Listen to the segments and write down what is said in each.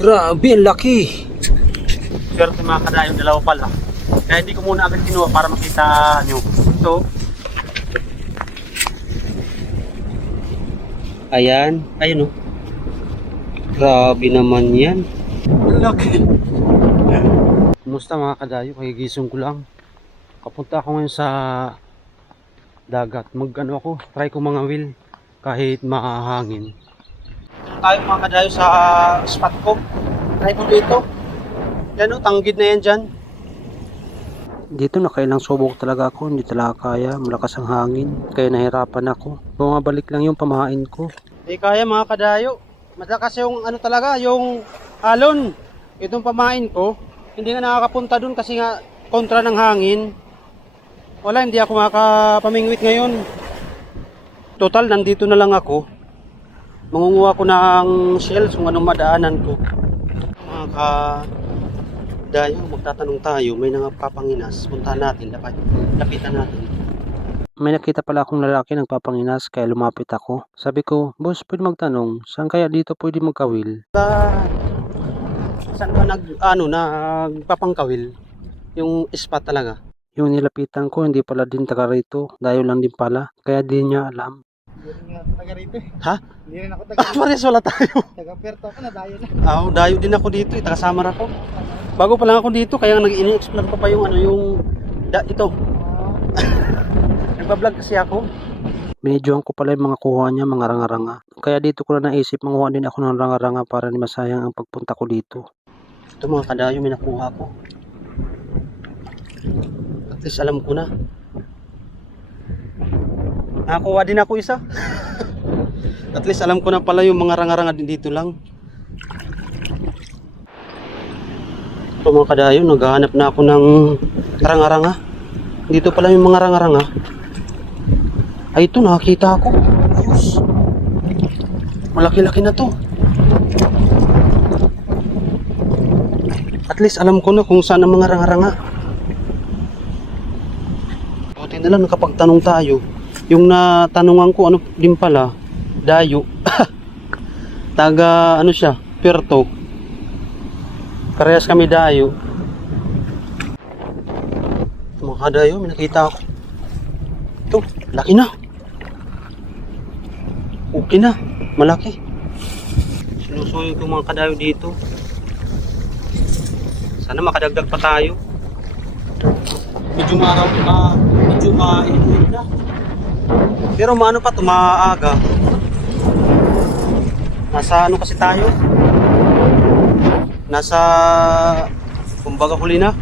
Grabe, ang laki. Swerte mga kadayo, dalawa pala. Kaya hindi ko muna agad kinuha para makita nyo. Ito. Ayan, ayun oh. Grabe naman yan. Ang laki. Kumusta mga kadayo? Kagigising ko lang. Kapunta ako ngayon sa dagat. Mag-ano ako, try ko mga wheel kahit mahangin. Tayo mga kadayo sa spot ko. Try ko dito. Yan o, tanggid na yan dyan. Dito nakailang subok talaga ako, hindi talaga kaya, malakas ang hangin, kaya nahirapan ako. Bumabalik lang yung pamahain ko. Hindi kaya mga kadayo. Madakas yung ano talaga, yung alon. Itong pamain ko, hindi nga nakakapunta dun kasi nga kontra ng hangin. Wala, hindi ako makapamingwit ngayon. Total, nandito na lang ako. Mangunguha ko ng shells kung anong madaanan ko. Mga kadayo, magtatanong tayo, may nangapapanginas. Puntahan natin, lapitan natin. May nakita pala akong lalaki nagpapanginas kaya lumapit ako. Sabi ko, boss, pwede magtanong, saan kaya dito pwede magkawil? Saan ba nagpapangkawil? Yung spot talaga. Yung nilapitan ko, hindi pala din taga rito, dayo lang din pala, kaya di niya alam. Hindi rin ako taga rito eh. Ha? Hindi rin ako taga Pares wala tayo. taga Puerto ako na dayo na. Dayo din ako dito, taga Samar ako. Bago pa lang ako dito, kaya nag-ini-explore ko pa yung ito. Nagbablog kasi ako. Binidyohan ko pala yung mga kuha niya, mga ranga-ranga. Kaya dito ko na naisip, manguha din ako ng ranga-ranga para ni masayang ang pagpunta ko dito. Ito mga kadayo, may nakuha ko. At least alam ko na. Nakakuha din ako isa. At least alam ko na pala yung mga ranga-ranga din dito lang. Ito mga kadayo, naghahanap na ako ng ranga-ranga. Dito pala yung mga ranga-ranga. Ay ito, nakakita ako. Ayos. Malaki-laki na to. At least alam ko na kung saan ang mga ranga-ranga. Buti na lang nakapagtanong tayo. Yung natanungan ko, ano din pala, dayo. Taga, ano siya, Puerto. Parehas kami dayo. Mga dayo, may nakita ako. Ito, laki na. Okay na, malaki. Sinusuyo ko mga kadayo dito. Sana makadagdag pa tayo. Medyo mainit na. Pero maano pa, tumaaga. Nasa ano kasi tayo? Nasa, kumbaga huli na.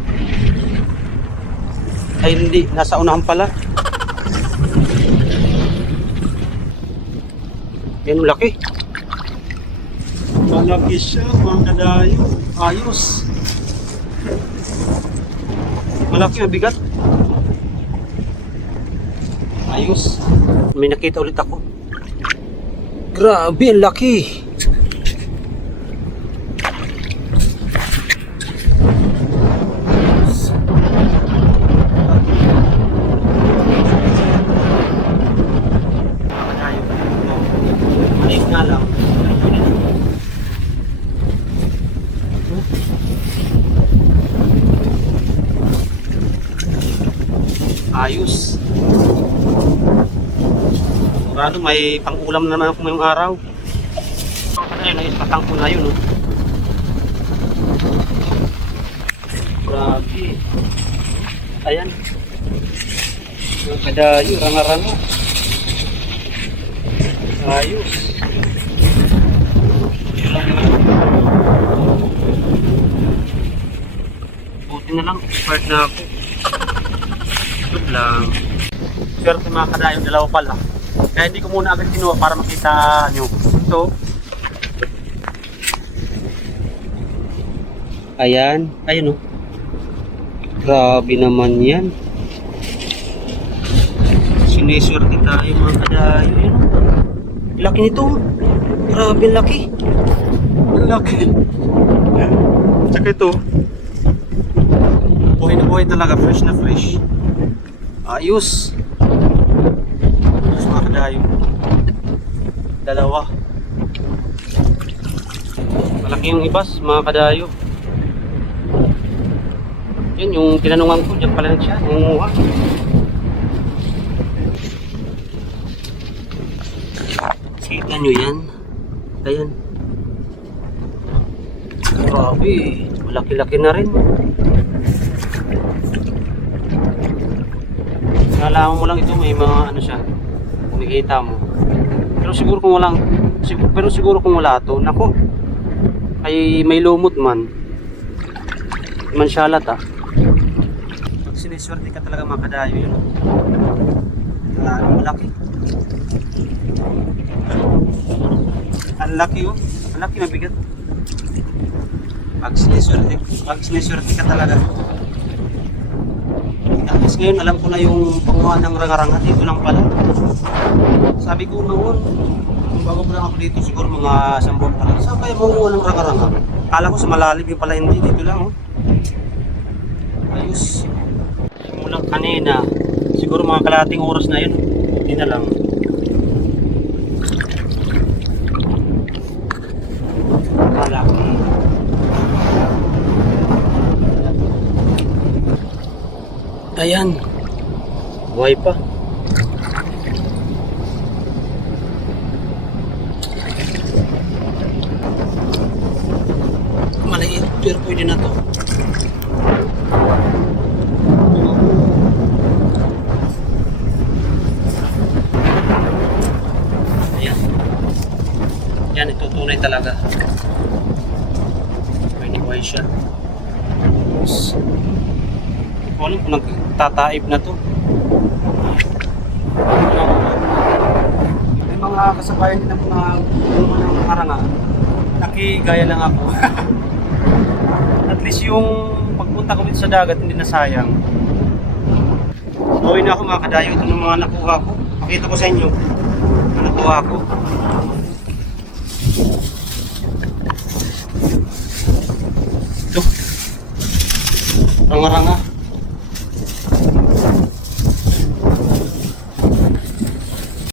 Ay hindi, nasa unahan pala. Yan, laki. Malaki siya, mga kadayo. Ayos. Malaki, mabigat. Ayos. May nakita ulit ako. Grabe, ang laki. Maliit nga lang. Ayos. Sigurado may pang-ulam na naman ako ngayong araw. Ayun, naispatang ko na yun. Oh. Grabe. Ayan. Mga kadayo, ranga-ranga. Ayos. Buti na lang, expert na ako. Good lang. Swerte mga kadayo, dalawa pala. Kaya hindi ko muna agad kinuha para makita nyo. Ito. Ayan, ayun oh. Grabe naman yan. Siniswerte tayo mga kadayo. Yun. Laki nito. Grabe laki. Laki. Tsaka ito. Buhay na buhay talaga. Fresh na fresh. Ayos. Ayos mga kadayo. Dalawa. Malaki yung ibas, mga kadayo. Yan yung tinanungan ko, dyan pala siya, nangunguha. Kita nyo yan. Ayan. Grabe, malaki-laki na rin. Nalaman mo lang ito, may mga ano siya, kumikita mo. Pero siguro kung walang, siguro kung wala to, nako, ay may lumot man. Mansyalat ah. Pag siniswerte ka talaga mga kadayo yun. Malaki. Ang laki oh. Ang laki, mabigat. Pag siniswerte ka talaga. Tapos ngayon alam ko na yung panguha ng rangarangat. Dito lang pala. Sabi ko noon, bago pa lang ako dito, siguro mga 10 buwan pa lang. Saan kaya manguha ng rangarangat? Kala ko sa malalim yung pala, hindi. Dito lang oh. Ayos. Simulang kanina. Siguro mga kalating oras na yun. Hindi na lang. Malaki. Ayan. Buhay pa. Maliit, pero pwede na to. Ayan. Yan, ito tunay talaga. Pwede buhay siya. Tapos, wala kung nagtataib na to. May mga kasabayan din ng mga karanga. Nakigaya lang ako. At least yung pagpunta ko dito sa dagat hindi na sayang. Uwi na ako mga kadayo. Ito ng mga nakuha ko. Pakita ko sa inyo ang nakuha ko. Ito. Ranga-ranga.